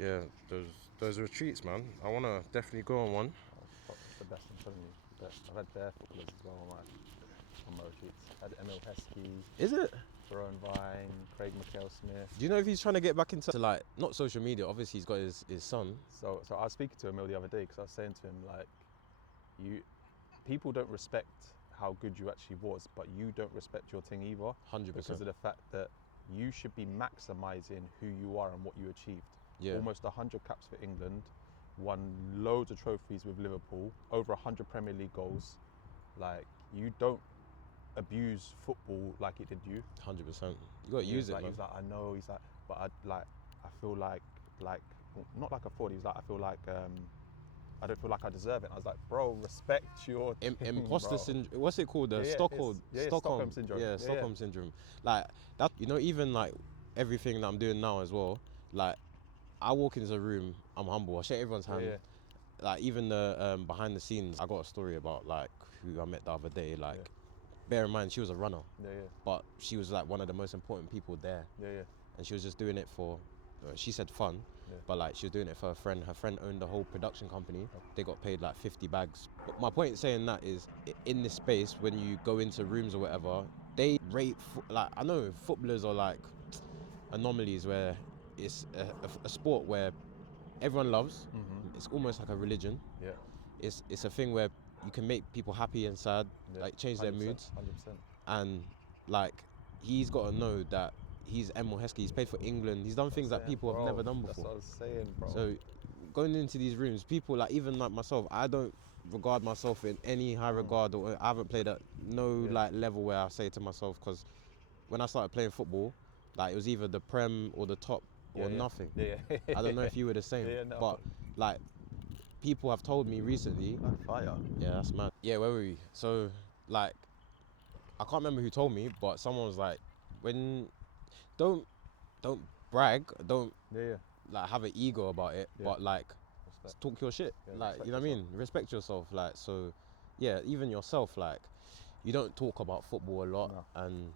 Yeah, those retreats, man. I want to definitely go on one. It's the best, I'm telling you. The best. I've had bare footballers as well on my retreats. I had Emil Heskey, Is it? Barone Vine, Craig McHale-Smith. Do you know if he's trying to get back into like not social media? Obviously, he's got his son. So I was speaking to Emil the other day because I was saying to him, like, people don't respect how good you actually was, but you don't respect your thing either. 100%. Because of the fact that you should be maximising who you are and what you achieved. Yeah. Almost 100 caps for England, won loads of trophies with Liverpool, over 100 Premier League goals. Like, you don't abuse football like it did you. 100%. You got to use it, man. He was like, I know. He's like, but I feel like not like a fraud. He was like, I feel like I don't feel like I deserve it. And I was like, bro, respect your team, imposter bro. syndrome. What's it called? Stockholm syndrome. Yeah, Stockholm syndrome. Like that. You know, even like everything that I'm doing now as well. Like, I walk into a room, I'm humble. I shake everyone's hand. Yeah. Like even the behind the scenes, I got a story about like who I met the other day. Like, bear in mind she was a runner. But she was like one of the most important people there. And she was just doing it for, she said fun, but like she was doing it for her friend. Her friend owned the whole production company. They got paid like 50 bags. But my point saying that is, in this space, when you go into rooms or whatever, they rate, like, I know footballers are like anomalies where it's a sport where everyone loves. It's almost like a religion. It's a thing where you can make people happy and sad, like change their moods. 100%. And like, he's got to know that he's Emil Heskey. He's played for England. He's done things that people have never done before. That's what I was saying, bro. So going into these rooms, people like, even like myself, I don't regard myself in any high regard, or I haven't played at no like level where I say to myself, because when I started playing football, like, it was either the Prem or the top or nothing. I don't know if you were the same, but like, people have told me recently. Fire. Yeah, that's mad. Yeah, where were we? So like, I can't remember who told me, but someone was like, when don't brag, don't like have an ego about it, but like, talk your shit. Like, you know what I mean? Respect yourself. Like, so yeah, even yourself, like, you don't talk about football a lot. And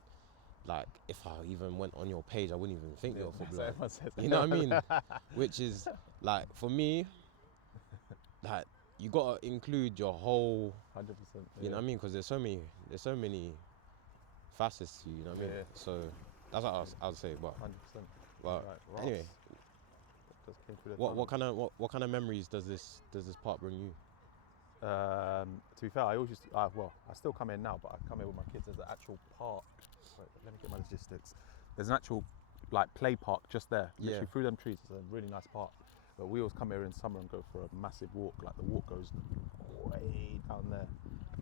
like, if I even went on your page, I wouldn't even think you're a footballer. You know what I mean? Which is like, for me, like, you gotta include your whole 100%. You know what I mean? Because there's so many facets to you. You know what I mean? So that's what I would say. But 100%. Well, right, anyway, what kind of memories does this part bring you? To be fair, I always used to, I still come in now, but I come in with my kids. There's an actual park. Wait, let me get my logistics. There's an actual like play park just there. Literally through them trees. It's a really nice park. But we always come here in summer and go for a massive walk. Like, the walk goes way down there.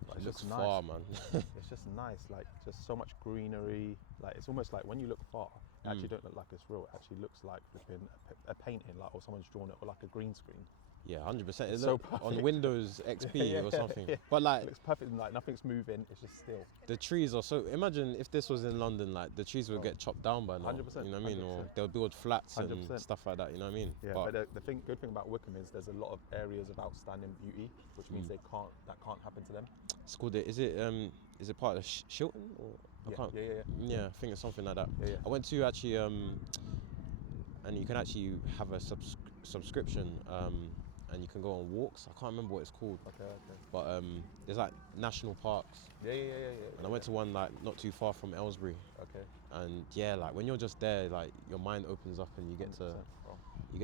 But It looks just far, nice. man. It's just nice. Like, just so much greenery. Like, it's almost like when you look far, it actually don't look like it's real. It actually looks like flipping a painting, like, or someone's drawn it, or like a green screen. Yeah, 100%. It's so perfect. On Windows XP or something. But like, it looks perfect. Like, nothing's moving. It's just still. The trees are so. Imagine if this was in London, like, the trees would get chopped down by now. 100%. You know what I mean? 100%. Or they'll build flats 100%. and stuff like that. You know what I mean? Yeah. But the good thing about Wickham is there's a lot of areas of outstanding beauty, which means that can't happen to them. It's called it. Is it part of Shilton? Or Yeah, I think it's something like that. Yeah. I went to actually and you can actually have a subscription and you can go on walks. I can't remember what it's called. Okay. But there's like national parks. Yeah. And I went to one like not too far from Aylesbury. Okay. And yeah, like, when you're just there, like, your mind opens up and you get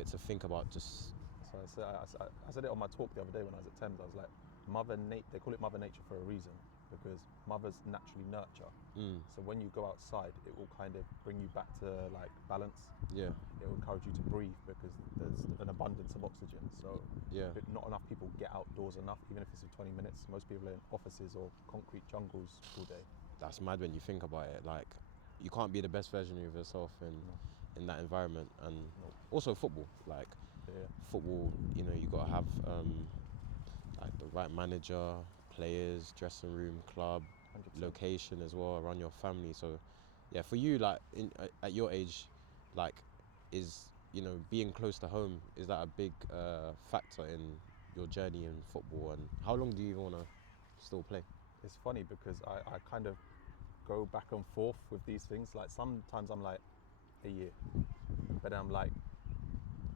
to think about just. So I said it on my talk the other day when I was at Thames. I was like, they call it Mother Nature for a reason, because mothers naturally nurture. So when you go outside, it will kind of bring you back to like balance. Yeah. It will encourage you to breathe because there's an abundance of oxygen. So not enough people get outdoors enough, even if it's for 20 minutes. Most people are in offices or concrete jungles all day. That's mad when you think about it. Like, you can't be the best version of yourself in that environment. And also football. Like, football, you know, you gotta have like the right manager, players, dressing room, club, 100%. location as well, around your family. So yeah, for you, like, at your age, like, is, you know, being close to home, is that a big factor in your journey in football? And how long do you even want to still play? It's funny because I kind of go back and forth with these things. Like, sometimes I'm like, a year, but then I'm like,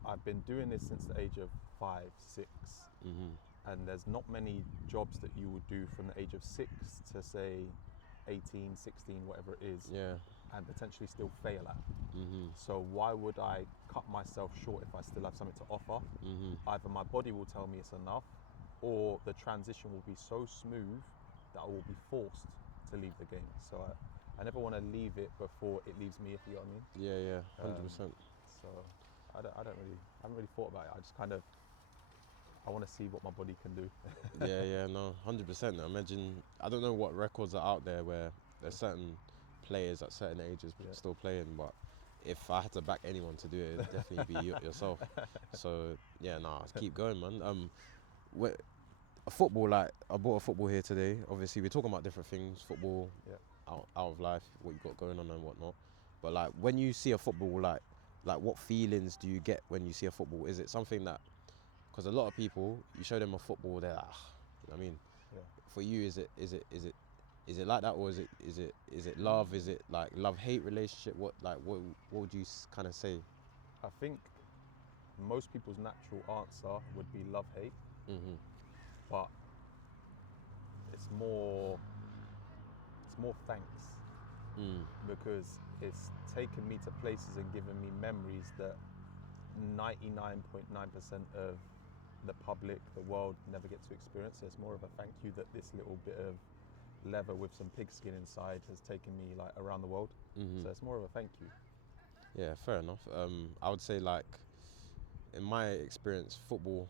I've been doing this since the age of 5, 6, and there's not many jobs that you would do from the age of 6 to say 18, 16, whatever it is, and potentially still fail at. So why would I cut myself short if I still have something to offer? Either my body will tell me it's enough, or the transition will be so smooth that I will be forced to leave the game. So I never want to leave it before it leaves me, if you know what I mean. Yeah, 100%. So I haven't really thought about it. I just kind of, I want to see what my body can do. No, 100%. I don't know what records are out there where there's certain players at certain ages still playing, but if I had to back anyone to do it, it'd definitely be yourself. So keep going, man. Football, like I bought a football here today. Obviously, we're talking about different things, football, out of life, what you got going on and whatnot. But like when you see a football, like what feelings do you get when you see a football? Is it something that, because a lot of people, you show them a football, they're like, you know what I mean? For you, is it like that, or is it love? Is it like love-hate relationship? What would you kind of say? I think most people's natural answer would be love-hate, but it's more thanks, because it's taken me to places and given me memories that 99.9% of the public, the world, never get to experience. So it's more of a thank you that this little bit of leather with some pigskin inside has taken me like around the world. So it's more of a thank you. Yeah, fair enough. I would say, like, in my experience, football,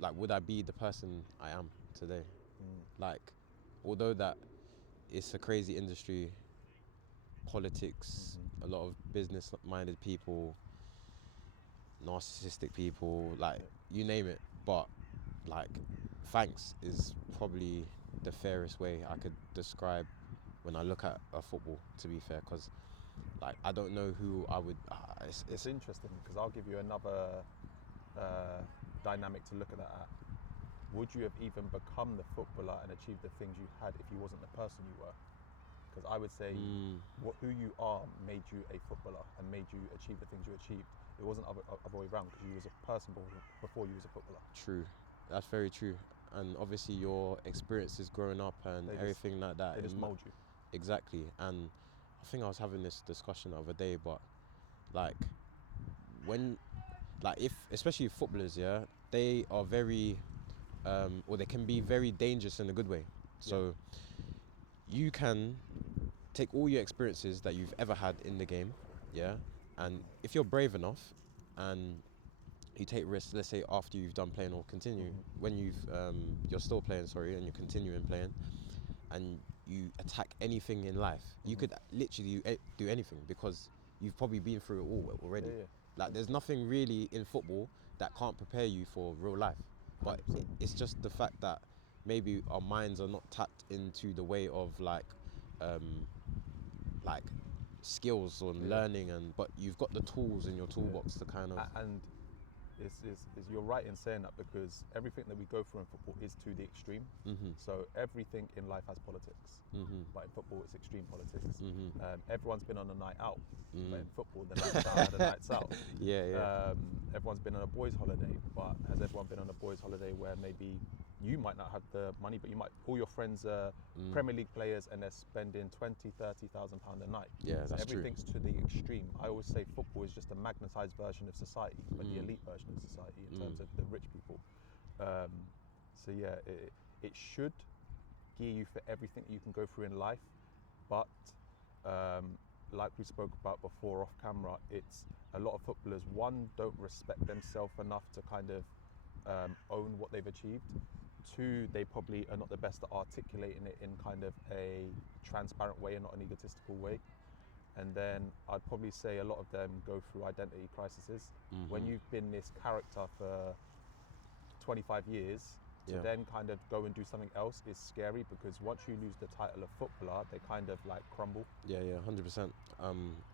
like, would I be the person I am today? Like, although that it's a crazy industry, politics, a lot of business-minded people, narcissistic people, like, you name it, but like, thanks is probably the fairest way I could describe when I look at a football, to be fair, because like I don't know who I would. It's interesting because I'll give you another dynamic to look at that at. Would you have even become the footballer and achieved the things you had if you wasn't the person you were? Because I would say who you are made you a footballer and made you achieve the things you achieved. It wasn't other way around, because you was a person before you was a footballer. True, that's very true. And obviously your experiences growing up and everything like that. They just mould you. Exactly. And I think I was having this discussion the other day, but like especially footballers, they are very, or they can be very dangerous in a good way. So you can take all your experiences that you've ever had in the game, and if you're brave enough and you take risks, let's say after you've done playing or continue, when you're still playing, and you're continuing playing, and you attack anything in life, you could literally do anything, because you've probably been through it all already. Like, there's nothing really in football that can't prepare you for real life. But it's just the fact that maybe our minds are not tapped into the way of like skills or learning, but you've got the tools in your toolbox to kind of. And you're right in saying that, because everything that we go through in football is to the extreme. So everything in life has politics, but in football it's extreme politics. Everyone's been on a night out, but in football the nights out are the nights out. Everyone's been on a boys' holiday, but has everyone been on a boys' holiday where maybe you might not have the money, but all your friends are Premier League players and they're spending 20,000, 30,000 pounds a night. That's everything's true. to the extreme. I always say football is just a magnetised version of society, but the elite version of society in terms of the rich people. It should gear you for everything that you can go through in life, but like we spoke about before off camera, it's a lot of footballers, one, don't respect themselves enough to kind of own what they've achieved. Two, they probably are not the best at articulating it in kind of a transparent way and not an egotistical way. And then I'd probably say a lot of them go through identity crises. When you've been this character for 25 years, to then kind of go and do something else is scary, because once you lose the title of footballer, they kind of like crumble. 100%.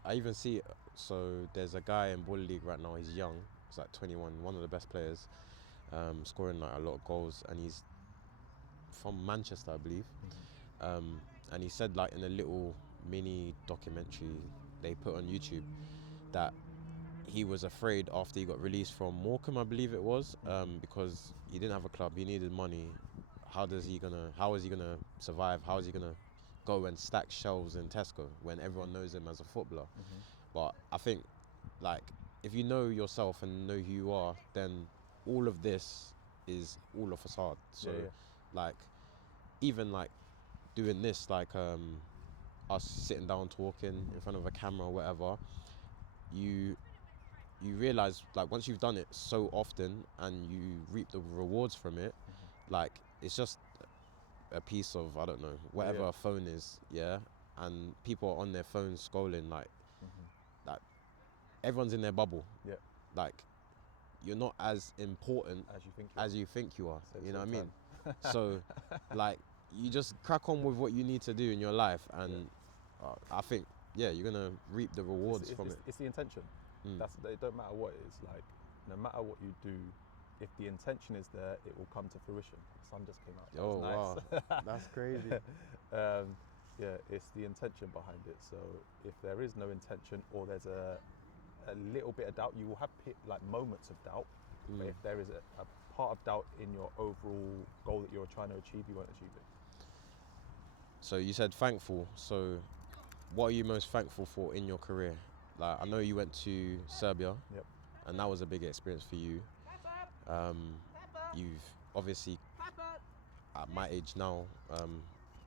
I even see, so there's a guy in Ball League right now, he's young, he's like 21, one of the best players, scoring like a lot of goals, and he's from Manchester, I believe. And he said, like, in a little mini documentary they put on YouTube, that he was afraid after he got released from Morecambe, I believe it was, because he didn't have a club, he needed money. How is he gonna survive? How is he gonna go and stack shelves in Tesco when everyone knows him as a footballer? But I think, like, if you know yourself and know who you are, then all of this is all a facade. So, like, even like doing this, like us sitting down talking in front of a camera or whatever, you realize, like, once you've done it so often and you reap the rewards from it, like, it's just a piece of, I don't know, whatever a phone is, and people are on their phones scrolling, like, like everyone's in their bubble. Like, you're not as important as you think you are. You know what I mean? So, like, you just crack on with what you need to do in your life, and I think, you're gonna reap the rewards from it. It's the intention. It don't matter what it is. Like, no matter what you do, if the intention is there, it will come to fruition. The sun just came out. That was nice. Wow, that's crazy. It's the intention behind it. So if there is no intention, or there's a little bit of doubt, you will have like moments of doubt. But if there is a part of doubt in your overall goal that you're trying to achieve, you won't achieve it. So you said thankful. So what are you most thankful for in your career? Like, I know you went to Serbia, and that was a big experience for you. You've obviously, at my age now,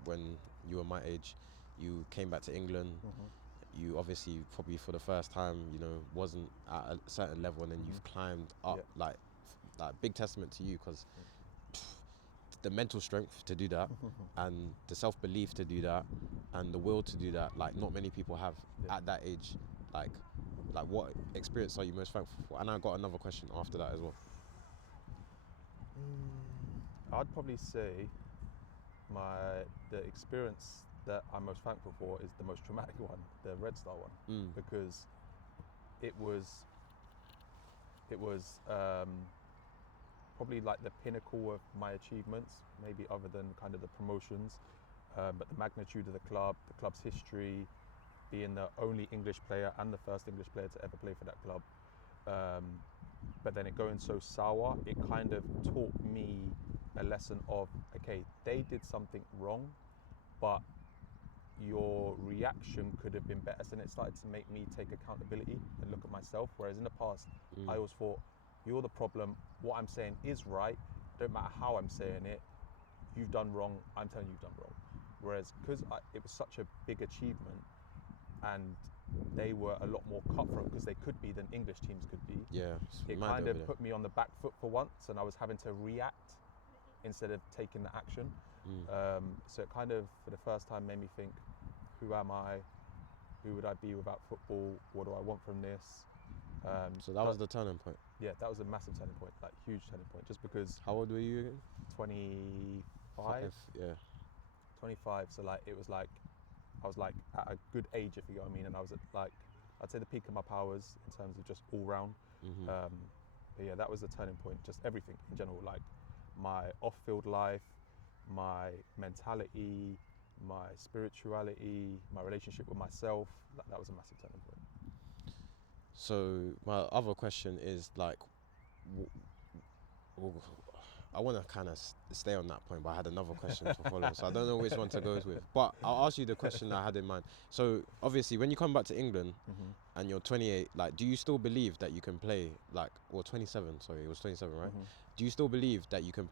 when you were my age, you came back to England. You obviously, probably for the first time, you know, wasn't at a certain level, and then you've climbed up. Like big testament to you, because the mental strength to do that, and the self-belief to do that, and the will to do that, like, not many people have at that age. Like what experience are you most thankful for? And I got another question after that as well. I'd probably say the experience that I'm most thankful for is the most traumatic one, the Red Star one, because it was probably like the pinnacle of my achievements, maybe other than kind of the promotions, but the magnitude of the club's history, being the only English player and the first English player to ever play for that club. But then it going so sour, it kind of taught me a lesson of, okay, they did something wrong, but your reaction could have been better. So then it started to make me take accountability and look at myself. Whereas in the past, I always thought, you're the problem, what I'm saying is right, don't matter how I'm saying it, you've done wrong, I'm telling you you've done wrong. Whereas, because it was such a big achievement, and they were a lot more cutthroat, because they could be, than English teams could be. It kind of put me on the back foot for once, and I was having to react instead of taking the action. So it kind of, for the first time, made me think, who am I? Who would I be without football? What do I want from this? So that was the turning point? Yeah, that was a massive turning point, like huge turning point, just because... How old were you again? 25. 25, so like, it was like, I was like at a good age, if you know what I mean, and I was at, like, I'd say the peak of my powers in terms of just all round. But yeah, that was the turning point, just everything in general, like my off-field life, my mentality, my spirituality, my relationship with myself. That was a massive turning point. So my other question is, like, I want to kind of stay on that point, but I had another question to follow, so I don't know which one to go with. But I'll ask you the question I had in mind. So obviously, when you come back to England and you're 28, like, do you still believe that you can play, like, or 27? Sorry, it was 27, right? Do you still believe that you can